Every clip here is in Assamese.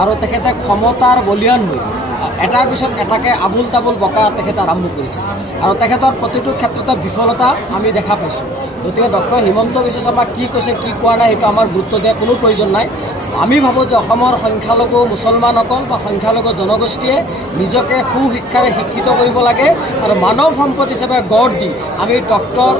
আৰু তেখেতে ক্ষমতাৰ বলিয়ান হৈ এটাৰ পিছত এটাকে আবুল তাবুল বকা তেখেতে আৰম্ভ কৰিছে আৰু তেখেতৰ প্ৰতিটো ক্ষেত্ৰতে বিফলতা আমি দেখা পাইছোঁ। গতিকে ডক্টৰ হিমন্ত বিশ্ব শৰ্মা কি কৈছে কি কোৱা নাই এইটো আমাৰ গুৰুত্ব দিয়াৰ কোনো প্ৰয়োজন নাই। আমি ভাবোঁ যে অসমৰ সংখ্যালঘু মুছলমানসকল বা সংখ্যালঘু জনগোষ্ঠীয়ে নিজকে সুশিক্ষাৰে শিক্ষিত কৰিব লাগে আৰু মানৱ সম্পদ হিচাপে গঢ় দি আমি doctor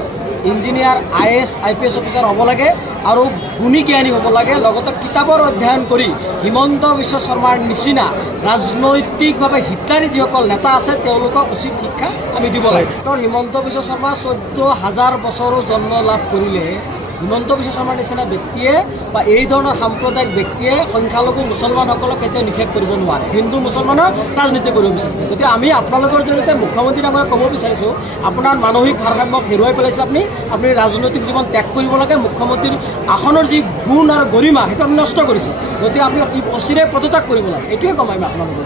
engineer IAS IPS officer হ'ব লাগে আৰু গুণী জ্ঞানী হ'ব লাগে। লগতে কিতাপৰ অধ্যয়ন কৰি হিমন্ত বিশ্ব শৰ্মাৰ নিচিনা ৰাজনৈতিকভাৱে হিতাৰী যিসকল নেতা আছে তেওঁলোকক উচিত শিক্ষা আমি দিব লাগে। ডক্টৰ হিমন্ত বিশ্ব শৰ্মা 14,000 বছৰো জন্ম লাভ কৰিলে হিমন্ত বিশ্ব শৰ্মাৰ নিচিনা ব্যক্তিয়ে বা এই ধৰণৰ সাম্প্ৰদায়িক ব্যক্তিয়ে সংখ্যালঘু মুছলমানসকলক কেতিয়াও নিষেধ কৰিব নোৱাৰে। হিন্দু মুছলমানৰ ৰাজনীতি কৰিব বিচাৰিছে। গতিকে আমি আপোনালোকৰ জৰিয়তে মুখ্যমন্ত্ৰী ডাঙৰীয়াক ক'ব বিচাৰিছোঁ, আপোনাৰ মানসিক ভাৰসাম্য হেৰুৱাই পেলাইছে। আপুনি ৰাজনৈতিক জীৱন ত্যাগ কৰিব লাগে। মুখ্যমন্ত্ৰীৰ আসনৰ যি গুণ আৰু গৰিমা সেইটো আপুনি নষ্ট কৰিছে। গতিকে আপুনি অচিৰে পদত্যাগ কৰিব লাগে। এইটোৱে কম আমি আপোনালোকৰ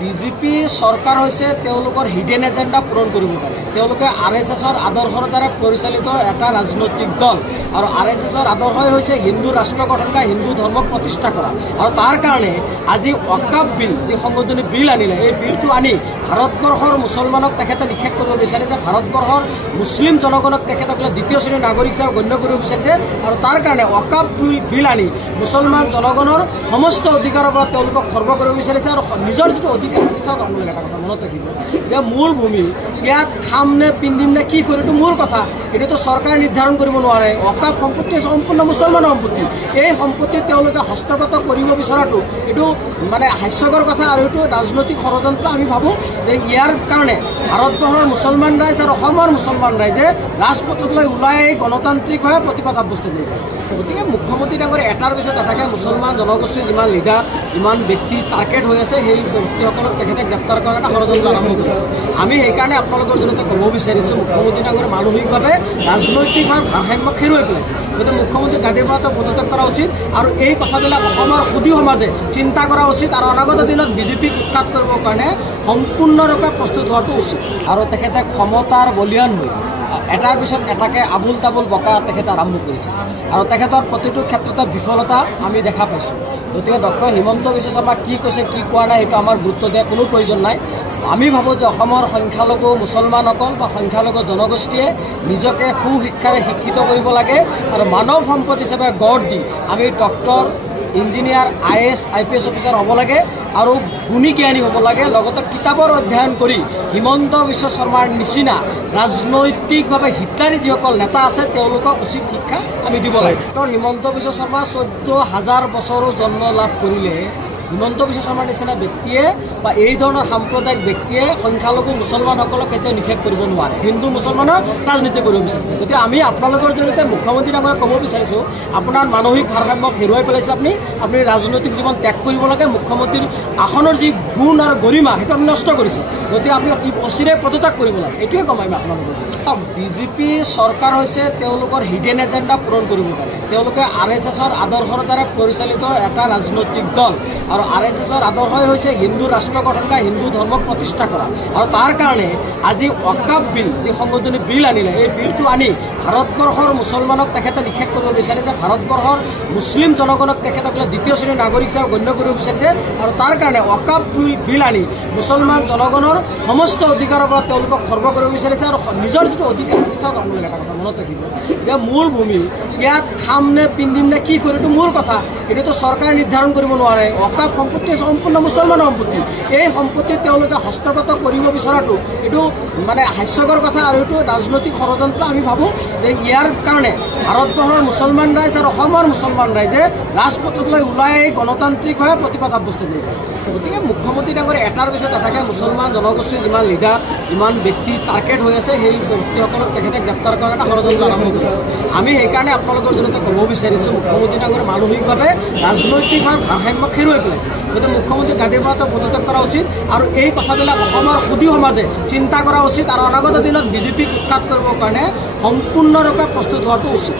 বিজেপি চৰকাৰ হৈছে তেওঁলোকৰ হিডেন এজেণ্ডা পূৰণ কৰিব পাৰে। তেওঁলোকে RSSৰ আদৰ্শৰ দ্বাৰা পৰিচালিত এটা ৰাজনৈতিক দল আৰু RSSৰ আদৰ্শই হৈছে হিন্দু ৰাষ্ট্ৰ গঠন কৰা, হিন্দু ধৰ্মক প্ৰতিষ্ঠা কৰা। আৰু তাৰ কাৰণে আজি ৱাকাফ বিল যি সংশোধনী বিল আনিলে, এই বিলটো আনি ভাৰতবৰ্ষৰ মুছলমানক তেখেতে নিষেধ কৰিব বিচাৰিছে। ভাৰতবৰ্ষৰ মুছলিম জনগণক তেখেতসকলে দ্বিতীয় শ্ৰেণীৰ নাগৰিক হিচাপে গণ্য কৰিব বিচাৰিছে আৰু তাৰ কাৰণে ৱাকাফ বিল আনি মুছলমান জনগণৰ সমস্ত অধিকাৰৰ পৰা তেওঁলোকক খৰ্ব কৰিব বিচাৰিছে। আৰু নিজৰ যিটো অধিকাৰ চাওক, আপোনালোকে এটা কথা মনত ৰাখিব যে মূল ভূমি ইয়াত খাম নে পিন্ধিম নে কি কৰিম এইটো মোৰ কথা, এইটোতো চৰকাৰে নিৰ্ধাৰণ কৰিব নোৱাৰে। ৱাকাফ সম্পত্তি সম্পূৰ্ণ মুছলমানৰ সম্পত্তি। এই সম্পত্তি তেওঁলোকে হস্তগত কৰিব বিচৰাটো এইটো মানে হাস্যকৰ কথা আৰু এইটো ৰাজনৈতিক ষড়যন্ত্ৰ। আমি ভাবোঁ যে ইয়াৰ কাৰণে ভাৰতবৰ্ষৰ মুছলমান ৰাইজ আৰু অসমৰ মুছলমান ৰাইজে ৰাজপথলৈ ওলাই গণতান্ত্ৰিকভাৱে প্ৰতিবাদ সাব্যস্ত কৰিব। গতিকে মুখ্যমন্ত্ৰী ডাঙৰীয়া এটাৰ পিছত এটাকে মুছলমান জনগোষ্ঠীৰ যিমান লিডাৰ যিমান ব্যক্তি টাৰ্গেট হৈ আছে সেই ব্যক্তিসকলক তেখেতে গ্ৰেপ্তাৰ কৰাৰ এটা ষড়যন্ত্ৰ আৰম্ভ কৰিছে। আমি সেইকাৰণে আপোনালোকৰ জৰিয়তে ক'ব বিচাৰিছোঁ, মুখ্যমন্ত্ৰী ডাঙৰীয়া মানসিকভাৱে ৰাজনৈতিকভাৱে ভাৰসাম্য হেৰুৱাই পেলাইছে। গতিকে মুখ্যমন্ত্ৰী গাদীৰ পৰা পদত্যাগ কৰা উচিত আৰু এই কথাবিলাক অসমৰ সুদী সমাজে চিন্তা কৰা উচিত আৰু অনাগত দিনত বিজেপিক উৎখাত কৰিবৰ কাৰণে সম্পূৰ্ণৰূপে প্ৰস্তুত হোৱাটো উচিত। আৰু তেখেতে ক্ষমতাৰ বলিয়ান হৈ এটাৰ পিছত এটাকে আবুল তাবুল বকা তেখেতে আৰম্ভ কৰিছে আৰু তেখেতৰ প্ৰতিটো ক্ষেত্ৰতে বিফলতা আমি দেখা পাইছোঁ। গতিকে ডক্টৰ হিমন্ত বিশ্ব শৰ্মা কি কৈছে কি কোৱা নাই এইটো আমাৰ গুৰুত্ব দিয়াৰ কোনো প্ৰয়োজন নাই। আমি ভাবোঁ যে অসমৰ সংখ্যালঘু মুছলমানসকল বা সংখ্যালঘু জনগোষ্ঠীয়ে নিজকে সুশিক্ষাৰে শিক্ষিত কৰিব লাগে আৰু মানৱ সম্পদ হিচাপে গঢ় দি আমি doctor engineer IAS IPS officer হ'ব লাগে আৰু গুণী জ্ঞানী হ'ব লাগে। লগতে কিতাপৰ অধ্যয়ন কৰি হিমন্ত বিশ্ব শৰ্মাৰ নিচিনা ৰাজনৈতিকভাৱে হিতাৰী যিসকল নেতা আছে তেওঁলোকক উচিত শিক্ষা আমি দিব লাগে। ডক্টৰ হিমন্ত বিশ্ব শৰ্মা 14,000 বছৰো জন্ম লাভ কৰিলে হিমন্ত বিশ্ব শৰ্মাৰ নিচিনা ব্যক্তিয়ে বা এই ধৰণৰ সাম্প্ৰদায়িক ব্যক্তিয়ে সংখ্যালঘু মুছলমানসকলক কেতিয়াও নিষেধ কৰিব নোৱাৰে। হিন্দু মুছলমানৰ ৰাজনীতি কৰিব বিচাৰিছে। গতিকে আমি আপোনালোকৰ জৰিয়তে মুখ্যমন্ত্ৰী ডাঙৰীয়াক ক'ব বিচাৰিছোঁ, আপোনাৰ মানসিক ভাৰসাম্য হেৰুৱাই পেলাইছে। আপুনি ৰাজনৈতিক জীৱন ত্যাগ কৰিব লাগে। মুখ্যমন্ত্ৰীৰ আসনৰ যি গুণ আৰু গৰিমা সেইটো আপুনি নষ্ট কৰিছে। গতিকে আপুনি অচিৰে পদত্যাগ কৰিব লাগে। এইটোৱে কম আমি আপোনালোকৰ বিজেপি চৰকাৰ হৈছে তেওঁলোকৰ হিডেন এজেণ্ডা পূৰণ কৰিব পাৰে। তেওঁলোকে RSSৰ আদৰ্শৰ দ্বাৰা পৰিচালিত এটা ৰাজনৈতিক দল আৰু RSSৰ আদৰ্শই হৈছে হিন্দু ৰাষ্ট্ৰ গঠন কৰা, হিন্দু ধৰ্মক প্ৰতিষ্ঠা কৰা। আৰু তাৰ কাৰণে আজি ৱাকাফ বিল যি সংশোধনী বিল আনিলে, এই বিলটো আনি ভাৰতবৰ্ষৰ মুছলমানক তেখেতে নিষেধ কৰিব বিচাৰিছে। ভাৰতবৰ্ষৰ মুছলিম জনগণক তেখেতসকলে দ্বিতীয় শ্ৰেণীৰ নাগৰিক হিচাপে গণ্য কৰিব বিচাৰিছে আৰু তাৰ কাৰণে ৱাকাফ বিল আনি মুছলমান জনগণৰ সমস্ত অধিকাৰৰ পৰা তেওঁলোকক খৰ্ব কৰিব বিচাৰিছে আৰু নিজৰ যিটো অধিকাৰ চাওক, আপোনালোকে এটা কথা মনত ৰাখিব যে মূল ভূমি ইয়াত খাম নে পিন্ধিম নে কি কৰিম এইটো মোৰ কথা, এইটোতো চৰকাৰে নিৰ্ধাৰণ কৰিব নোৱাৰে। ৱাকাফ সম্পত্তি সম্পূৰ্ণ মুছলমানৰ সম্পত্তি। এই সম্পত্তি তেওঁলোকে হস্তগত কৰিব বিচৰাটো এইটো মানে হাস্যকৰ কথা আৰু এইটো ৰাজনৈতিক ষড়যন্ত্ৰ। আমি ভাবোঁ যে ইয়াৰ কাৰণে ভাৰতবৰ্ষৰ মুছলমান ৰাইজ আৰু অসমৰ মুছলমান ৰাইজে ৰাজপথলৈ ওলাই গণতান্ত্ৰিকভাৱে প্ৰতিবাদ সাব্যস্ত কৰিব। গতিকে মুখ্যমন্ত্ৰী ডাঙৰীয়া এটাৰ পিছত এটাকে মুছলমান জনগোষ্ঠীৰ যিমান লিডাৰ যিমান ব্যক্তি টাৰ্গেট হৈ আছে সেই ব্যক্তিসকলক তেখেতে গ্ৰেপ্তাৰ কৰাৰ এটা ষড়যন্ত্ৰ আৰম্ভ কৰিছে। আমি সেইকাৰণে আপোনালোকৰ জৰিয়তে ক'ব বিচাৰিছোঁ, মুখ্যমন্ত্ৰী ডাঙৰীয়া মানসিকভাৱে ৰাজনৈতিকভাৱে ভাৰসাম্য হেৰুৱাই পেলাইছে। গতিকে মুখ্যমন্ত্ৰী গাদীৰ পৰা পদত্যাগ কৰা উচিত আৰু এই কথাবিলাক অসমৰ সুদী সমাজে চিন্তা কৰা উচিত আৰু অনাগত দিনত বিজেপিক উৎখাত কৰিবৰ কাৰণে সম্পূৰ্ণৰূপে প্ৰস্তুত হোৱাটো উচিত।